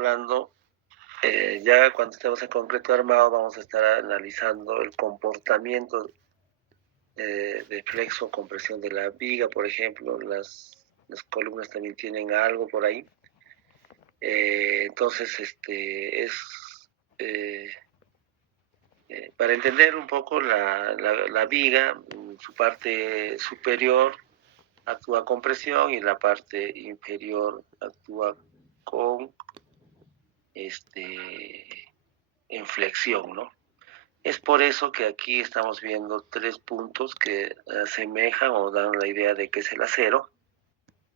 hablando, ya cuando estemos en concreto armado vamos a estar analizando el comportamiento de flexo o compresión de la viga, por ejemplo. Las columnas también tienen algo por ahí. Entonces, para entender un poco la viga, su parte superior actúa con presión y la parte inferior actúa con en flexión, ¿no? Es por eso que aquí estamos viendo 3 puntos que asemejan o dan la idea de que es el acero,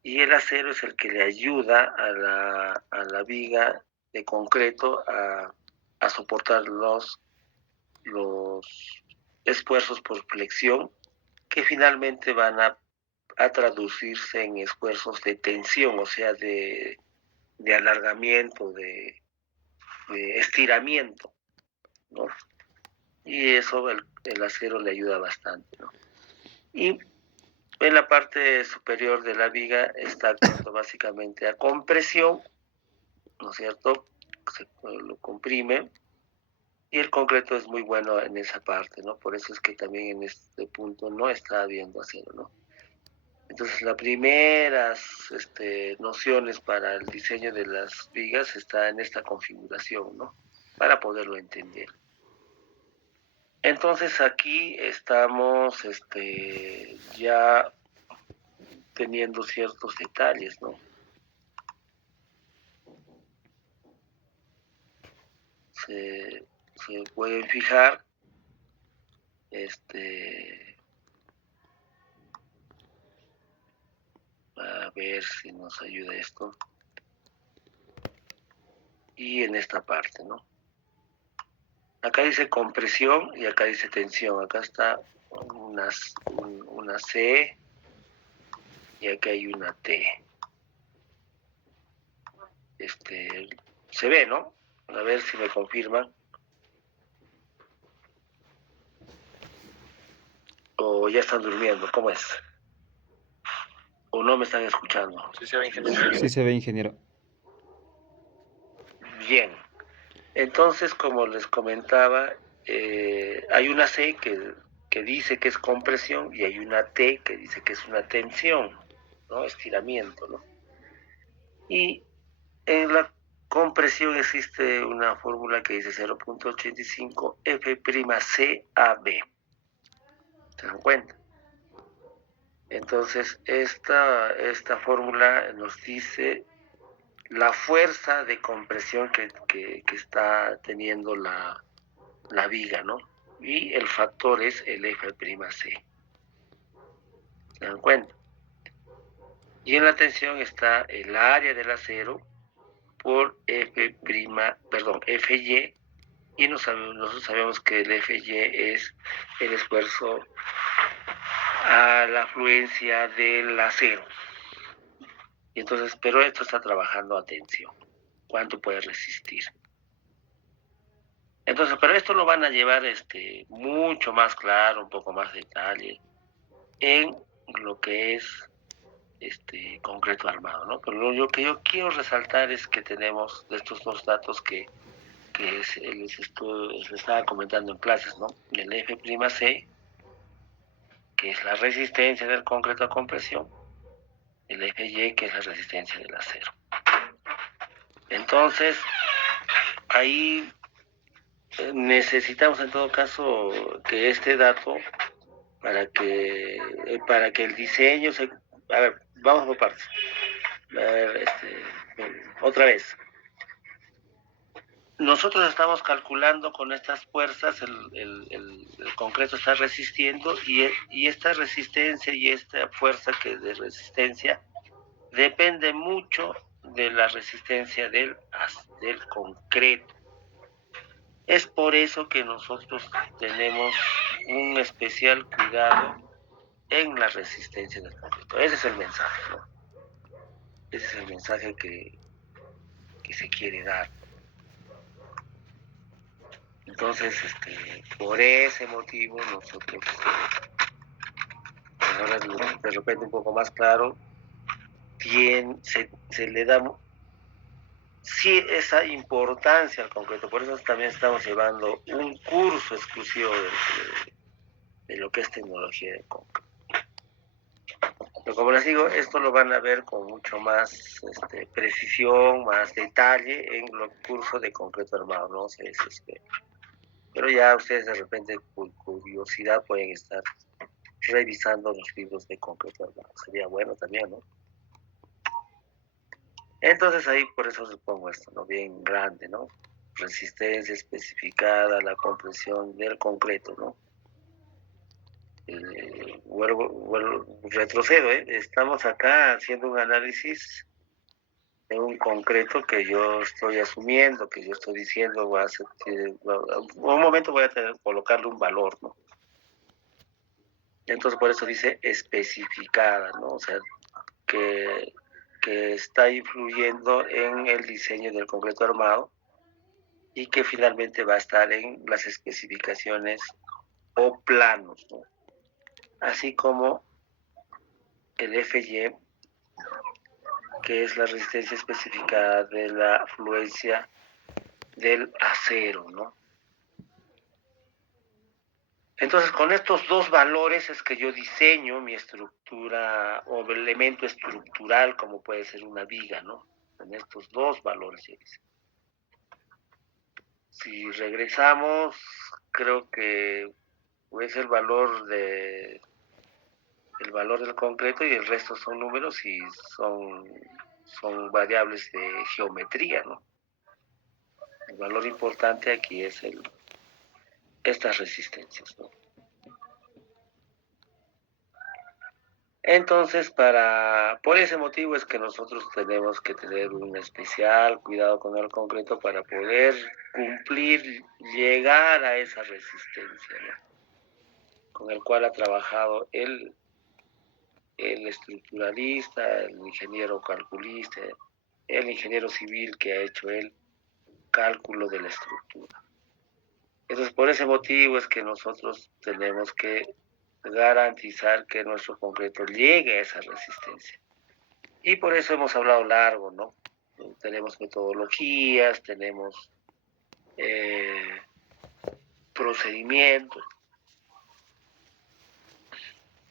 y el acero es el que le ayuda a la viga de concreto a soportar los esfuerzos por flexión, que finalmente van a traducirse en esfuerzos de tensión, o sea, de alargamiento, de estiramiento, ¿no? Y eso el acero le ayuda bastante, ¿no? Y en la parte superior de la viga está actuando básicamente a compresión, ¿no es cierto? Lo comprime, y el concreto es muy bueno en esa parte, ¿no? Por eso es que también en este punto no está habiendo acero, ¿no? Entonces, las primeras nociones para el diseño de las vigas está en esta configuración, ¿no? Para poderlo entender. Entonces, aquí estamos ya teniendo ciertos detalles, ¿no? Se pueden fijar, a ver si nos ayuda esto. Y en esta parte, ¿no? Acá dice compresión y acá dice tensión. Acá está una C y acá hay una T. Se ve, ¿no? A ver si me confirman. O ya están durmiendo, ¿cómo es? ¿O no me están escuchando? Sí se ve, ingeniero. Sí se ve, ingeniero. Bien. Entonces, como les comentaba, hay una C que dice que es compresión y hay una T que dice que es una tensión, ¿no? Estiramiento, ¿no? Y en la compresión existe una fórmula que dice 0.85 F'Cab. ¿Se dan cuenta? Entonces, esta fórmula nos dice la fuerza de compresión que está teniendo la viga, ¿no? Y el factor es el F'C. ¿Se dan cuenta? Y en la tensión está el área del acero por Fy, y nosotros sabemos que el Fy es el esfuerzo a la fluencia del acero. Y entonces, pero esto está trabajando a tensión. ¿Cuánto puede resistir? Entonces, pero esto lo van a llevar mucho más claro, un poco más detalle en lo que es concreto armado, ¿no? Pero lo que yo quiero resaltar es que tenemos de estos dos datos que les estaba comentando en clases, ¿no? El F'C, que es la resistencia del concreto a compresión, el Fy, que es la resistencia del acero. Entonces, ahí necesitamos en todo caso que este dato, para que el diseño se... A ver, vamos por partes. A ver, otra vez. Nosotros estamos calculando con estas fuerzas, el concreto está resistiendo, y esta resistencia y esta fuerza de resistencia depende mucho de la resistencia del concreto. Es por eso que nosotros tenemos un especial cuidado en la resistencia del concreto. Ese es el mensaje, ¿no? Ese es el mensaje que se quiere dar. Entonces, por ese motivo nosotros, ahora de repente un poco más claro, se le da sí esa importancia al concreto. Por eso también estamos llevando un curso exclusivo de lo que es tecnología de concreto. Pero como les digo, esto lo van a ver con mucho más precisión, más detalle en los cursos de concreto armado, ¿no? Pero ya ustedes de repente, por curiosidad, pueden estar revisando los libros de concreto armado. Sería bueno también, ¿no? Entonces ahí por eso les pongo esto, ¿no? Bien grande, ¿no? Resistencia especificada, la compresión del concreto, ¿no? Retrocedo, ¿eh? Estamos acá haciendo un análisis de un concreto que yo estoy asumiendo, que yo estoy diciendo, un momento voy a tener que colocarle un valor, ¿no? Entonces por eso dice especificada, ¿no? O sea, que está influyendo en el diseño del concreto armado y que finalmente va a estar en las especificaciones o planos, ¿no? Así como el FY, que es la resistencia especificada de la fluencia del acero, ¿no? Entonces, con estos dos valores es que yo diseño mi estructura o elemento estructural, como puede ser una viga, ¿no? En estos dos valores yo diseño. Si regresamos, creo que es el valor del concreto y el resto son números y son variables de geometría, ¿no? El valor importante aquí es estas resistencias, ¿no? Entonces, por ese motivo es que nosotros tenemos que tener un especial cuidado con el concreto para poder cumplir, llegar a esa resistencia, ¿no? Con el cual ha trabajado el estructuralista, el ingeniero calculista, el ingeniero civil que ha hecho el cálculo de la estructura. Entonces, por ese motivo es que nosotros tenemos que garantizar que nuestro concreto llegue a esa resistencia. Y por eso hemos hablado largo, ¿no? Tenemos metodologías, tenemos procedimientos,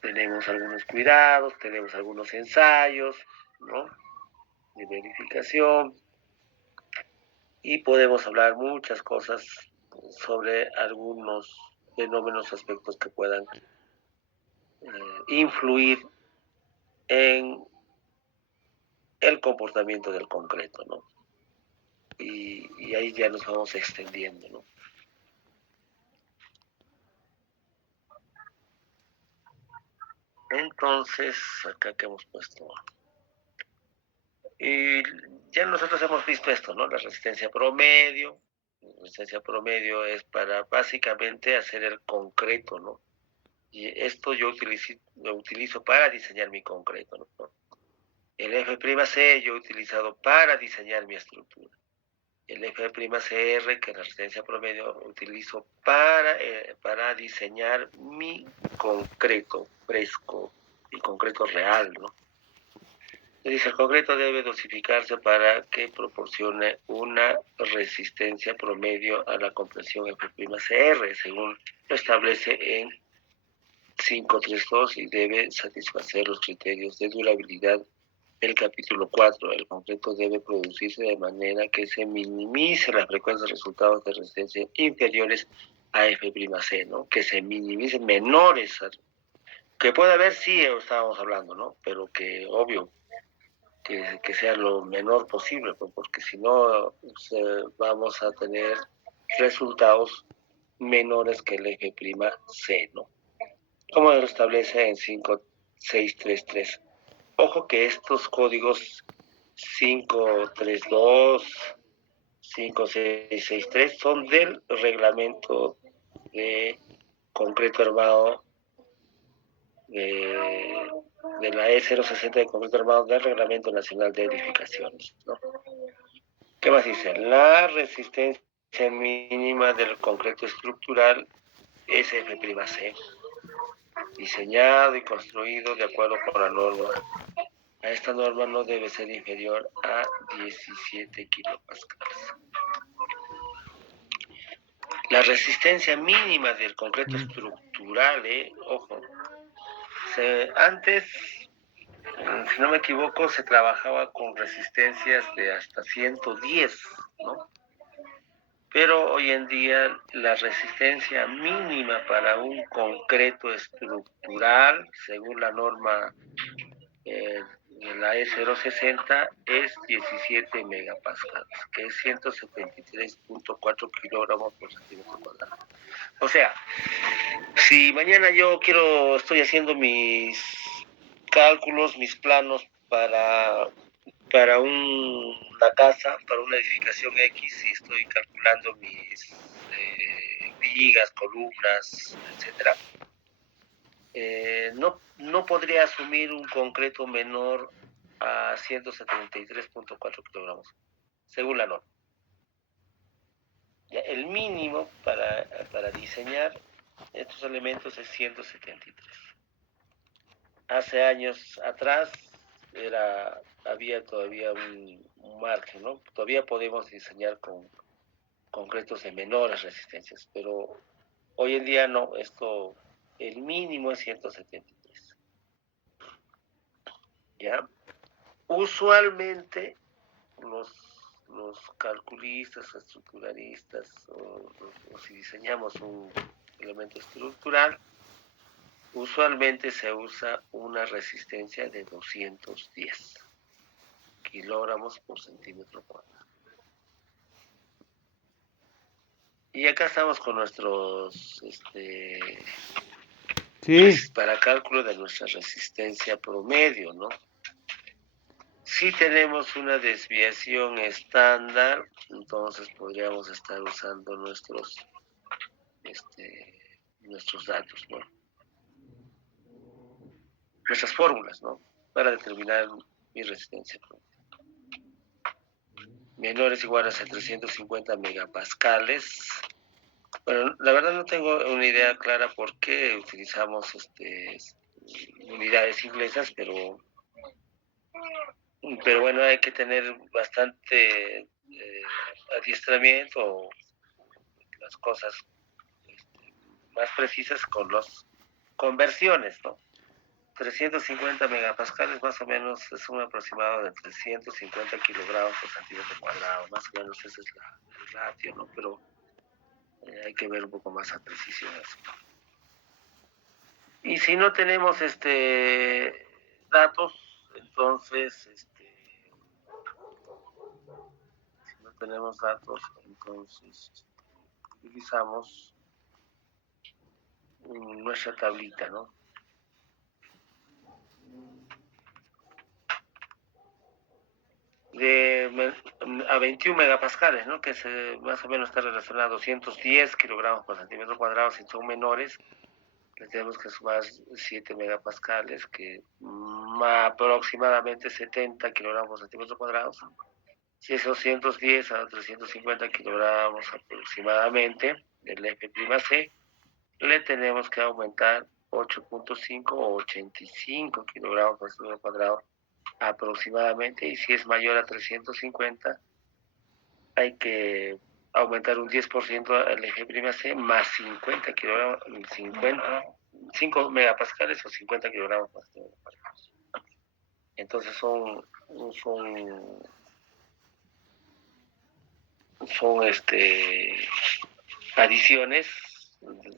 tenemos algunos cuidados, tenemos algunos ensayos, ¿no? De verificación. Y podemos hablar muchas cosas sobre algunos fenómenos, aspectos que puedan influir en el comportamiento del concreto, ¿no? Y ahí ya nos vamos extendiendo, ¿no? Entonces, acá que hemos puesto. Y ya nosotros hemos visto esto, ¿no? La resistencia promedio. La resistencia promedio es para básicamente hacer el concreto, ¿no? Y esto yo lo utilizo para diseñar mi concreto, ¿no? El F'C yo he utilizado para diseñar mi estructura. El F'Cr, que es la resistencia promedio, utilizo para diseñar mi concreto fresco, mi concreto real, ¿no? Dice, el concreto debe dosificarse para que proporcione una resistencia promedio a la compresión F'Cr, según lo establece en 532 y debe satisfacer los criterios de durabilidad del capítulo 4. El concreto debe producirse de manera que se minimice la frecuencia de resultados de resistencia inferiores a F'C, ¿no? Que se minimicen menores, que puede haber, sí, estábamos hablando, ¿no? Pero que, obvio, que sea lo menor posible, pues, porque si no vamos a tener resultados menores que el F'C, ¿no? Como lo establece en 5633. Ojo que estos códigos 532, 5663 son del reglamento de concreto armado de la E060 de concreto armado del Reglamento Nacional de Edificaciones, ¿no? ¿Qué más dice? La resistencia mínima del concreto estructural es F'C, diseñado y construido de acuerdo con la norma a esta norma no debe ser inferior a 17 kilopascales. La resistencia mínima del concreto estructural, ojo, antes, si no me equivoco, se trabajaba con resistencias de hasta 110, ¿no? Pero hoy en día la resistencia mínima para un concreto estructural, según la norma de la E060, es 17 megapascales, que es 173.4 kilogramos por centímetro cuadrado. O sea, si mañana yo estoy haciendo mis cálculos, mis planos para una casa, para una edificación X, y estoy calculando mis vigas, columnas, etcétera, no podría asumir un concreto menor a 173.4 kilogramos, según la norma. Ya, el mínimo para diseñar estos elementos es 173. Hace años atrás había todavía un margen, ¿no? Todavía podemos diseñar con concretos de menores resistencias, pero hoy en día no, el mínimo es 173. ¿Ya? Usualmente los calculistas, estructuralistas, o si diseñamos un elemento estructural, usualmente se usa una resistencia de 210 kilogramos por centímetro cuadrado. Y acá estamos con nuestros, para cálculo de nuestra resistencia promedio, ¿no? Si tenemos una desviación estándar, entonces podríamos estar usando nuestros datos, ¿no? Nuestras fórmulas, ¿no? Para determinar mi resistencia promedio. Menores iguales a 350 megapascales. Bueno, la verdad no tengo una idea clara por qué utilizamos unidades inglesas, pero bueno, hay que tener bastante adiestramiento, las cosas más precisas con las conversiones, ¿no? 350 megapascales más o menos es un aproximado de 350 kilogramos por centímetro cuadrado, más o menos esa es el ratio, ¿no? Pero hay que ver un poco más a precisión eso. Y si no tenemos datos, entonces utilizamos nuestra tablita, ¿no? A 21 megapascales, ¿no? Que más o menos está relacionado a 210 kilogramos por centímetro cuadrado. Si son menores, le tenemos que sumar 7 megapascales, que aproximadamente 70 kilogramos por centímetro cuadrado. Si es 210 a 350 kilogramos aproximadamente del F', le tenemos que aumentar 8.5 o 85 kilogramos por centímetro cuadrado aproximadamente, y si es mayor a 350 hay que aumentar un 10% al F', más 50 kilogramos, 5 megapascales o 50 kilogramos más. Entonces son adiciones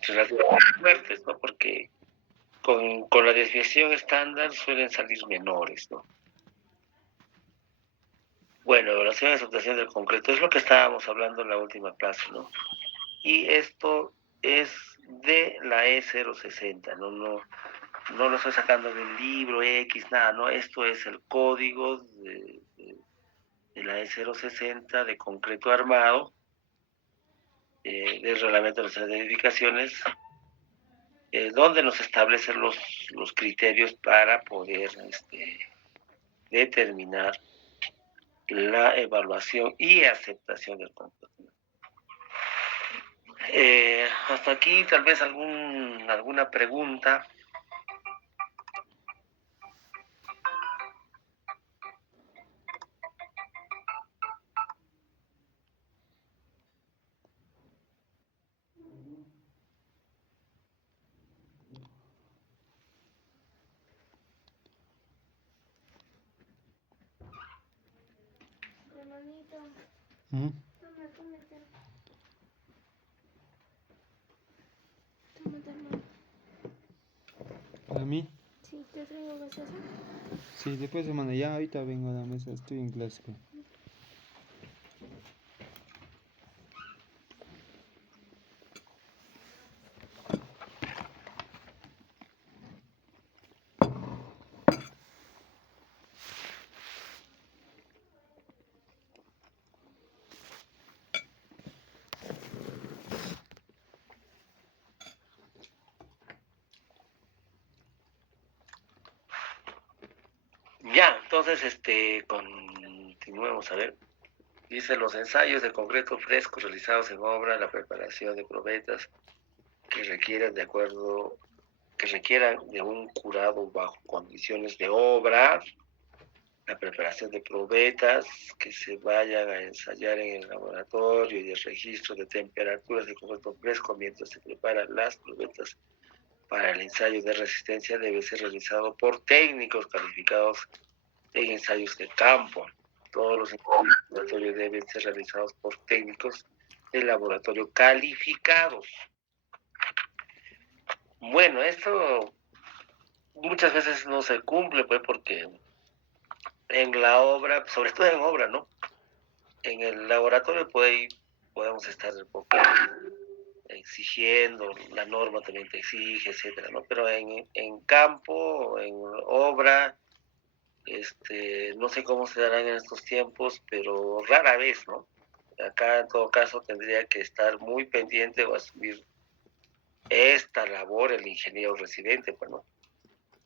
relativamente fuertes, ¿no? Porque con la desviación estándar suelen salir menores, ¿no? Bueno, evaluación de aceptación del concreto, es lo que estábamos hablando en la última clase, ¿no? Y esto es de la E060, no lo estoy sacando del libro X, nada, ¿no? Esto es el código de la E060 de concreto armado, del reglamento de las edificaciones, donde nos establecen los criterios para poder determinar la evaluación y aceptación del concreto. Hasta aquí tal vez alguna pregunta. ¿Mm? ¿Para mí? Sí, te traigo gaseosa. Sí, después semana, ya ahorita vengo a la mesa, estoy en clase. Ya, entonces, continuemos a ver. Dice, los ensayos de concreto fresco realizados en obra, la preparación de probetas que requieran de un curado bajo condiciones de obra, la preparación de probetas que se vayan a ensayar en el laboratorio y el registro de temperaturas de concreto fresco mientras se preparan las probetas para el ensayo de resistencia debe ser realizado por técnicos calificados en ensayos de campo. Todos los ensayos de laboratorio deben ser realizados por técnicos de laboratorio calificados. Bueno, esto muchas veces no se cumple, pues, porque en la obra, sobre todo en obra, ¿no? En el laboratorio podemos estar un poco exigiendo, la norma también te exige, etcétera, ¿no? Pero en campo, en obra, no sé cómo se darán en estos tiempos, pero rara vez, ¿no? Acá en todo caso tendría que estar muy pendiente o asumir esta labor el ingeniero residente, pues, ¿no?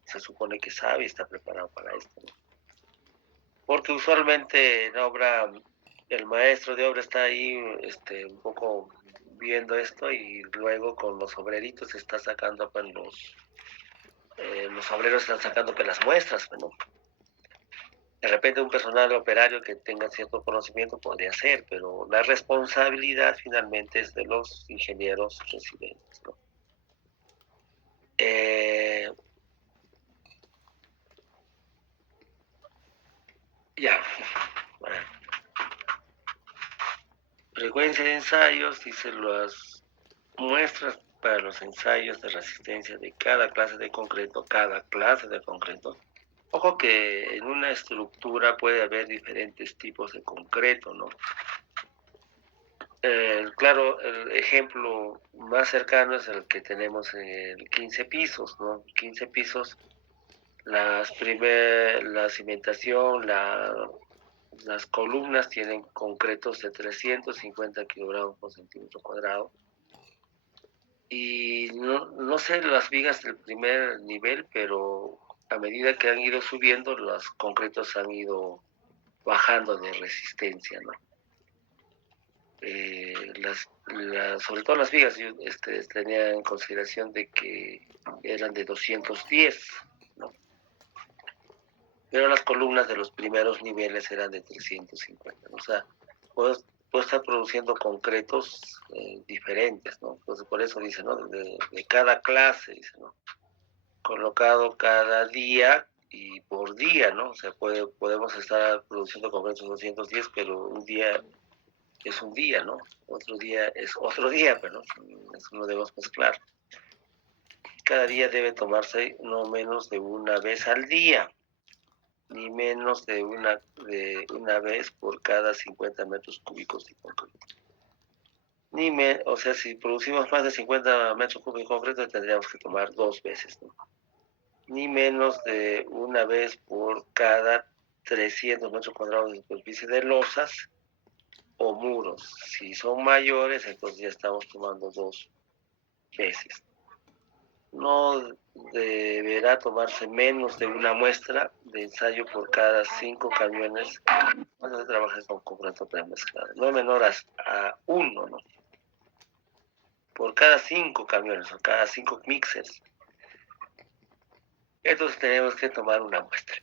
Se supone que sabe y está preparado para esto, ¿no? Porque usualmente en obra, el maestro de obra está ahí un poco viendo esto y luego con los obreritos está sacando, pues, los obreros están sacando, pues, las muestras, pues, ¿no? De repente un personal operario que tenga cierto conocimiento podría ser, pero la responsabilidad finalmente es de los ingenieros residentes, ¿no? Ya, bueno. Frecuencia de ensayos, dice las muestras para los ensayos de resistencia de cada clase de concreto. Ojo que en una estructura puede haber diferentes tipos de concreto, ¿no? Claro, el ejemplo más cercano es el que tenemos en el 15 pisos, ¿no? 15 pisos, la cimentación, las columnas tienen concretos de 350 kilogramos por centímetro cuadrado. Y no sé las vigas del primer nivel, pero a medida que han ido subiendo, los concretos han ido bajando de resistencia, ¿no? Sobre todo las vigas, yo tenía en consideración de que eran de 210, ¿no? Pero las columnas de los primeros niveles eran de 350, ¿no? O sea, puedo estar produciendo concretos diferentes, ¿no? Entonces, por eso dice, ¿no? De cada clase, dice, ¿no? Colocado cada día y por día, ¿no? O sea, podemos estar produciendo concretos 210, pero un día es un día, ¿no? Otro día es otro día, pero eso no debemos mezclar. Cada día debe tomarse no menos de una vez al día, ni menos de una vez por cada 50 metros cúbicos de concreto. O sea, si producimos más de 50 metros cúbicos de concreto, tendríamos que tomar 2 veces, ¿no? Ni menos de una vez por cada 300 metros cuadrados de superficie de losas o muros. Si son mayores, entonces ya estamos tomando 2 veces. No deberá tomarse menos de una muestra de ensayo por cada 5 camiones cuando se trabaja con concreto premezclado. No menor a 1, ¿no? Por cada 5 camiones o cada 5 mixers. Entonces tenemos que tomar una muestra.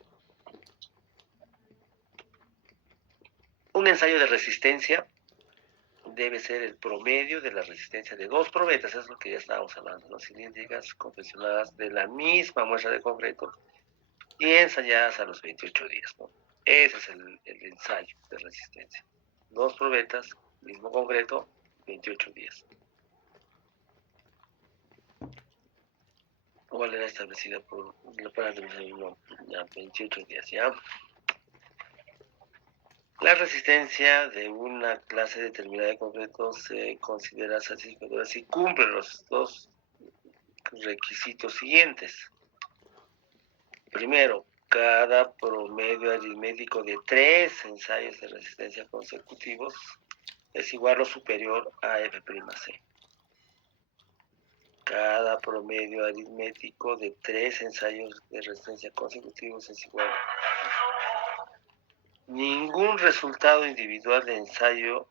Un ensayo de resistencia debe ser el promedio de la resistencia de 2 probetas, es lo que ya estábamos hablando, ¿no? Cilíndricas confeccionadas de la misma muestra de concreto y ensayadas a los 28 días, ¿no? Ese es el ensayo de resistencia. 2 probetas, mismo concreto, 28 días. ¿Cuál era establecida por la parámetros? No, ya 28 días, ya. La resistencia de una clase determinada de concreto se considera satisfactoria si cumple los 2 requisitos siguientes. Primero, cada promedio aritmético de 3 ensayos de resistencia consecutivos es igual o superior a F'C. Cada promedio aritmético de 3 ensayos de resistencia consecutivos es igual. Ningún resultado individual de ensayo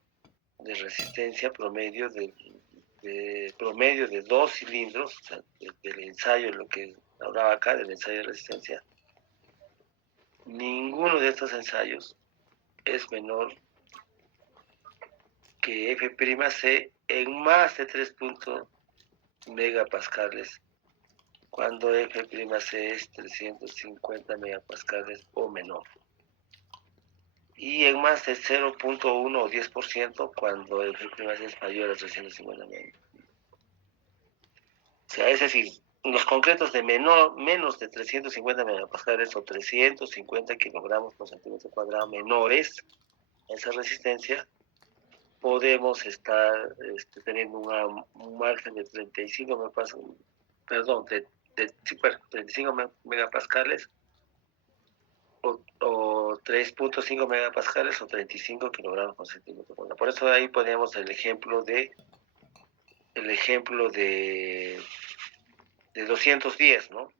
de resistencia promedio de 2 cilindros, o sea, del ensayo, lo que hablaba acá, del ensayo de resistencia, ninguno de estos ensayos es menor que F'C en más de 3 megapascales, cuando F'C es 350 megapascales o menor. Y en más de 0.1 o 10% cuando F'C es mayor a 350 megapascales. O sea, es decir, los concretos de menos de 350 megapascales o 350 kilogramos por centímetro cuadrado menores a esa resistencia, podemos estar teniendo un margen de 35 megapascales, perdón, de 35 megapascales o 3.5 megapascales o 35 kilogramos por centímetro cuadrado. Por eso ahí ponemos el ejemplo de 210, ¿no?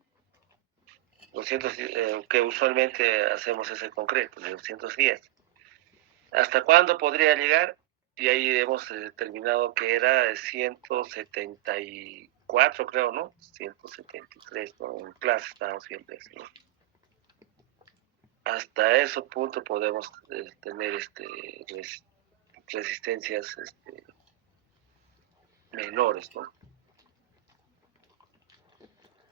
210, que usualmente hacemos ese concreto, de 210. ¿Hasta cuándo podría llegar? Y ahí hemos determinado que era 174, creo, ¿no? 173, ¿no? En clase estábamos siempre, ¿no? Hasta ese punto podemos tener resistencias menores, ¿no?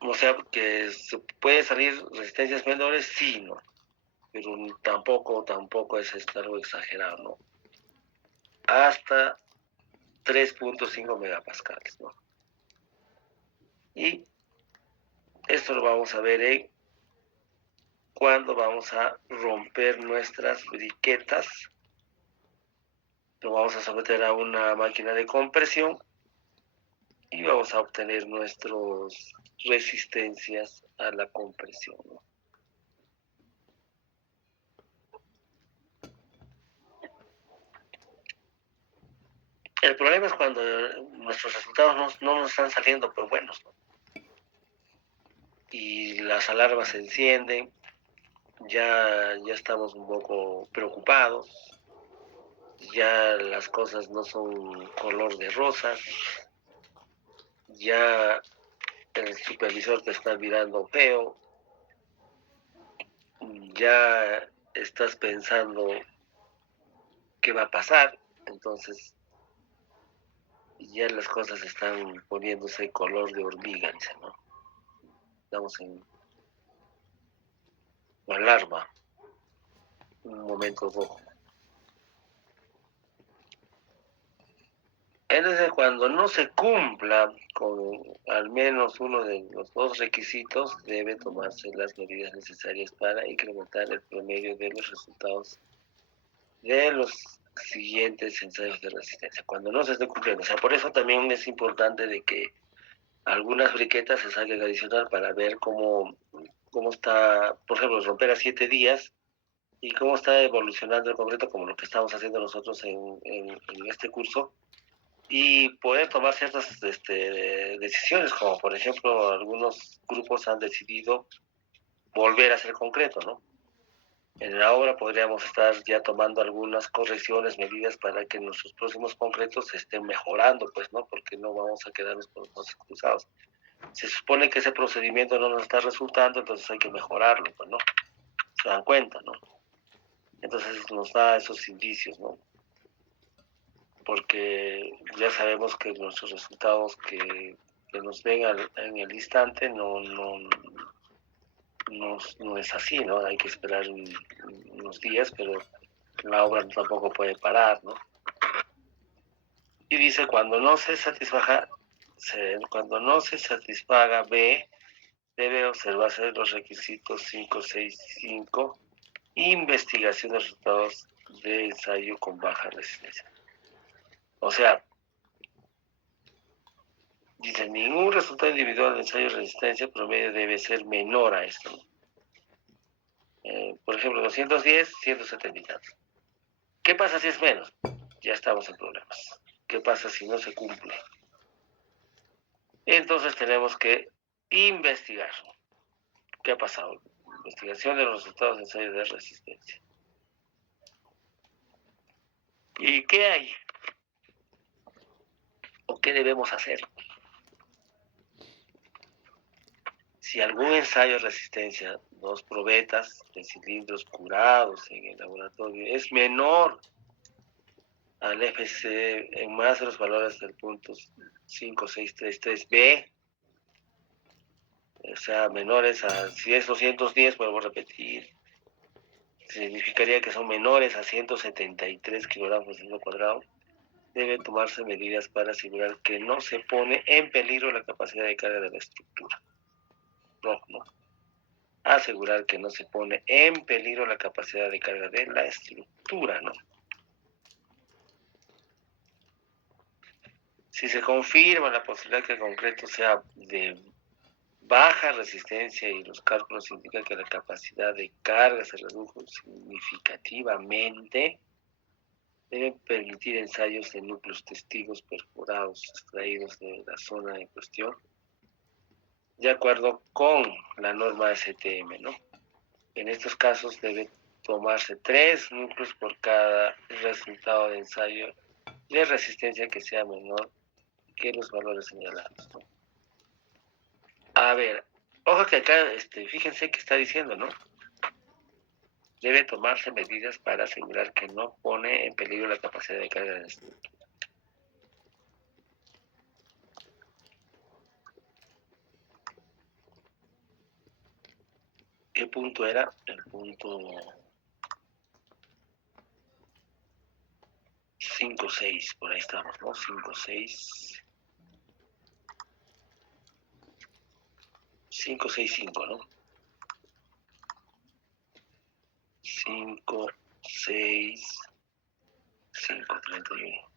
O sea, que se puede salir resistencias menores, sí, ¿no? Pero tampoco es algo exagerado, ¿no? Hasta 3.5 megapascales, ¿no? Y esto lo vamos a ver cuando vamos a romper nuestras briquetas. Lo vamos a someter a una máquina de compresión y vamos a obtener nuestras resistencias a la compresión, ¿no? El problema es cuando nuestros resultados no nos están saliendo pues buenos, ¿no? Y las alarmas se encienden, ya estamos un poco preocupados, ya las cosas no son color de rosas, ya el supervisor te está mirando feo, ya estás pensando qué va a pasar, entonces ya las cosas están poniéndose color de hormiga, ¿no? Estamos en alarma, un momento rojo. Entonces, cuando no se cumpla con al menos uno de los 2 requisitos, debe tomarse las medidas necesarias para incrementar el promedio de los resultados de los siguientes ensayos de resistencia. Cuando no se esté cumpliendo, o sea, por eso también es importante de que algunas briquetas se saquen adicional para ver cómo está, por ejemplo, romper a 7 días y cómo está evolucionando el concreto, como lo que estamos haciendo nosotros en este curso, y poder tomar ciertas decisiones, como por ejemplo algunos grupos han decidido volver a hacer concreto, ¿no? En la obra podríamos estar ya tomando algunas correcciones, medidas para que nuestros próximos concretos estén mejorando, pues, ¿no? Porque no vamos a quedarnos con los brazos cruzados. Se supone que ese procedimiento no nos está resultando, entonces hay que mejorarlo, pues, ¿no? Se dan cuenta, ¿no? Entonces nos da esos indicios, ¿no? Porque ya sabemos que nuestros resultados que nos ven en el instante no es así, ¿no? Hay que esperar unos días, pero la obra tampoco puede parar, ¿no? Y dice, cuando no se satisfaga B, debe observarse los requisitos 5, 6 y 5, investigación de resultados de ensayo con baja resistencia. O sea, dice, ningún resultado individual de ensayo de resistencia promedio debe ser menor a esto, ¿no? Por ejemplo, 210, 170 y tantos. ¿Qué pasa si es menos? Ya estamos en problemas. ¿Qué pasa si no se cumple? Entonces tenemos que investigar. ¿Qué ha pasado? Investigación de los resultados de ensayo de resistencia. ¿Y qué hay? ¿O qué debemos hacer? Si algún ensayo de resistencia, 2 probetas de cilindros curados en el laboratorio, es menor al FC en más de los valores del punto 5633B, o sea, menores a, si es 210, vuelvo a repetir, significaría que son menores a 173 kilogramos por centímetro cuadrado, deben tomarse medidas para asegurar que no se pone en peligro la capacidad de carga de la estructura. No. Asegurar que no se pone en peligro la capacidad de carga de la estructura, ¿no? Si se confirma la posibilidad que el concreto sea de baja resistencia y los cálculos indican que la capacidad de carga se redujo significativamente, deben permitir ensayos de núcleos testigos perforados extraídos de la zona en cuestión, de acuerdo con la norma STM, ¿no? En estos casos debe tomarse 3 núcleos por cada resultado de ensayo de resistencia que sea menor que los valores señalados, ¿no? A ver, ojo que acá, fíjense que está diciendo, ¿no? Debe tomarse medidas para asegurar que no pone en peligro la capacidad de carga de la estructura. ¿Qué punto era? El punto 5, 6, por ahí estamos, ¿no? 5, 6. 5, 6, 5, ¿no? 5, 6, 5, 31.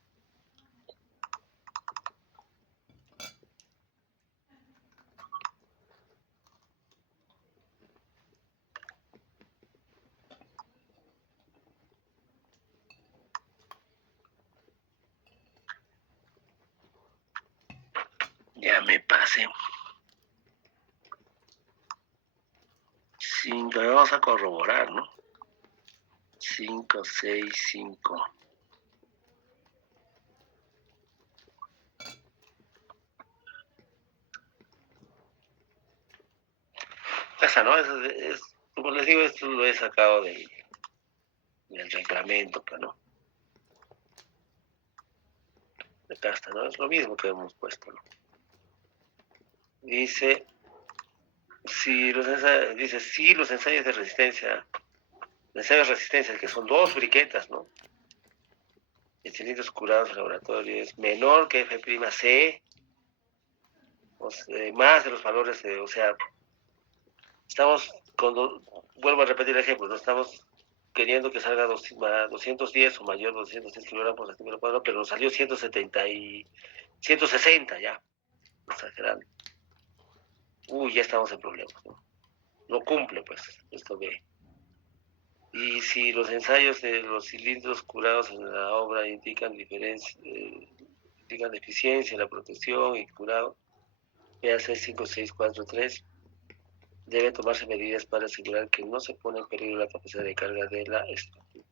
Ya me pasé. 5, vamos a corroborar, ¿no? 5, 6, 5. Esa, ¿no? Como les digo, esto lo he sacado del reglamento, pues, ¿no? Acá está, ¿no? Es lo mismo que hemos puesto, ¿no? Dice, si los ensayos de resistencia, que son 2 briquetas, ¿no? De cilindros curados en laboratorio es menor que F'C, más de los valores de, o sea, vuelvo a repetir el ejemplo, no estamos queriendo que salga 210 o mayor, 210 kilogramos por centímetro cuadrado, pero nos salió 160 ya, exagerando. Ya estamos en problemas, ¿no? No cumple, pues, esto ve. Y si los ensayos de los cilindros curados en la obra indican deficiencia en la protección y curado, PAC 5643, debe tomarse medidas para asegurar que no se pone en peligro la capacidad de carga de la estructura.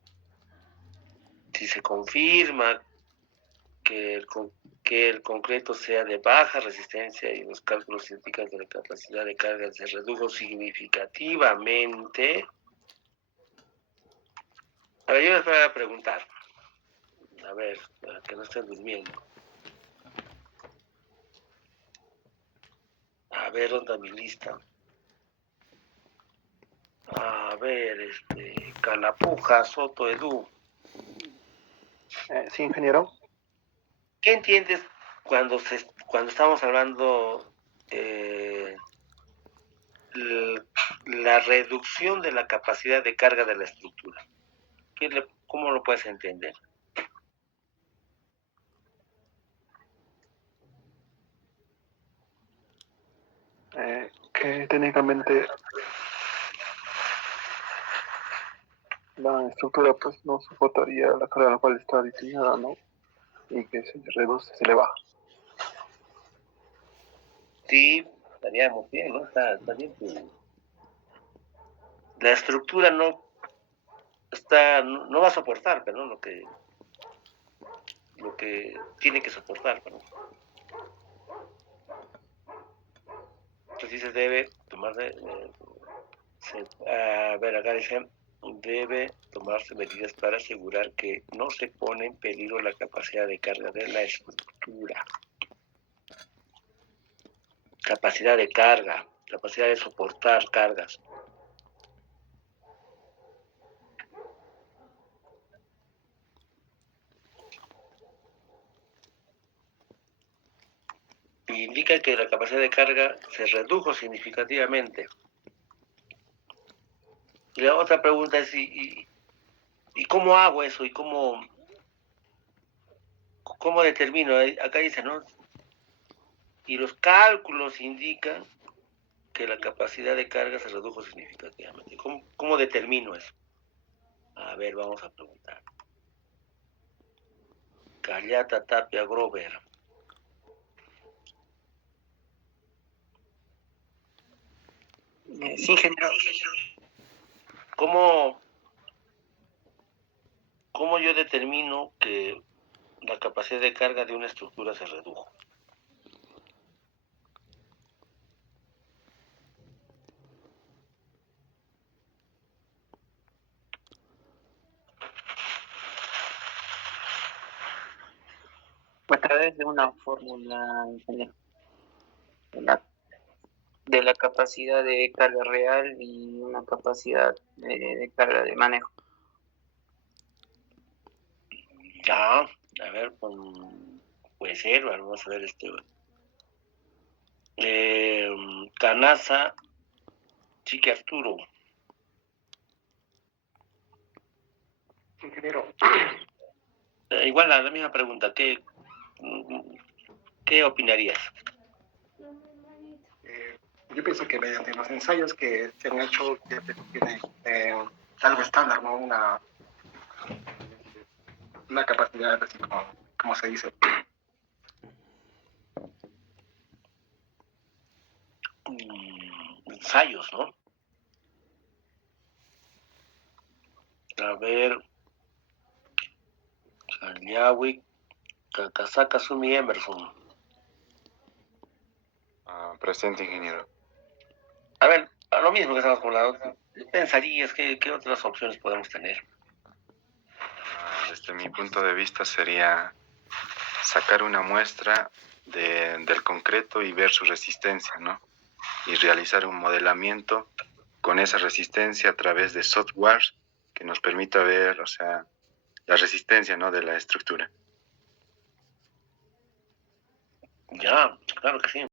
Si se confirma que el concreto sea de baja resistencia y los cálculos indican que la capacidad de carga se redujo significativamente. A ver, yo les voy a preguntar. A ver, para que no estén durmiendo. A ver, ¿dónde está mi lista? A ver, Calapuja, Soto, Edu. Sí, ingeniero. ¿Qué entiendes cuando estamos hablando la reducción de la capacidad de carga de la estructura? ¿Cómo lo puedes entender? Que técnicamente la estructura pues no soportaría la carga a la cual está diseñada, ¿no? Y que se le reduce, se le baja. Sí, estaríamos bien, ¿no? Está bien. La estructura no va a soportar, pero ¿no? lo que tiene que soportar, ¿no? Entonces se debe tomarse, a ver, acá dice, debe tomarse medidas para asegurar que no se pone en peligro la capacidad de carga de la estructura. Capacidad de carga, capacidad de soportar cargas. Indica que la capacidad de carga se redujo significativamente. Y la otra pregunta es, ¿y cómo hago eso? ¿Y cómo determino? Acá dice, ¿no? Y los cálculos indican que la capacidad de carga se redujo significativamente. ¿Cómo determino eso? A ver, vamos a preguntar. Callata Tapia Grover. Sí, ingeniero. ¿Cómo yo determino que la capacidad de carga de una estructura se redujo? A través de una fórmula, ingeniero, de la capacidad de carga real y una capacidad de carga de manejo. Ya, a ver, puede ser, vamos a ver Canaza, Chique Arturo. Ingeniero. Igual la misma pregunta, ¿qué opinarías? Yo pienso que mediante los ensayos que se han hecho, ya se tiene algo estándar, ¿no? Una capacidad, así como se dice. Ensayos, ¿no? A ver, Caliawi, Kakasaka Sumi Emerson. Presente, ingeniero. A ver, a lo mismo que estamos hablando, ¿pensarías qué otras opciones podemos tener? Desde mi punto de vista sería sacar una muestra del concreto y ver su resistencia, ¿no? Y realizar un modelamiento con esa resistencia a través de software que nos permita ver, o sea, la resistencia, ¿no? De la estructura. Ya, claro que sí.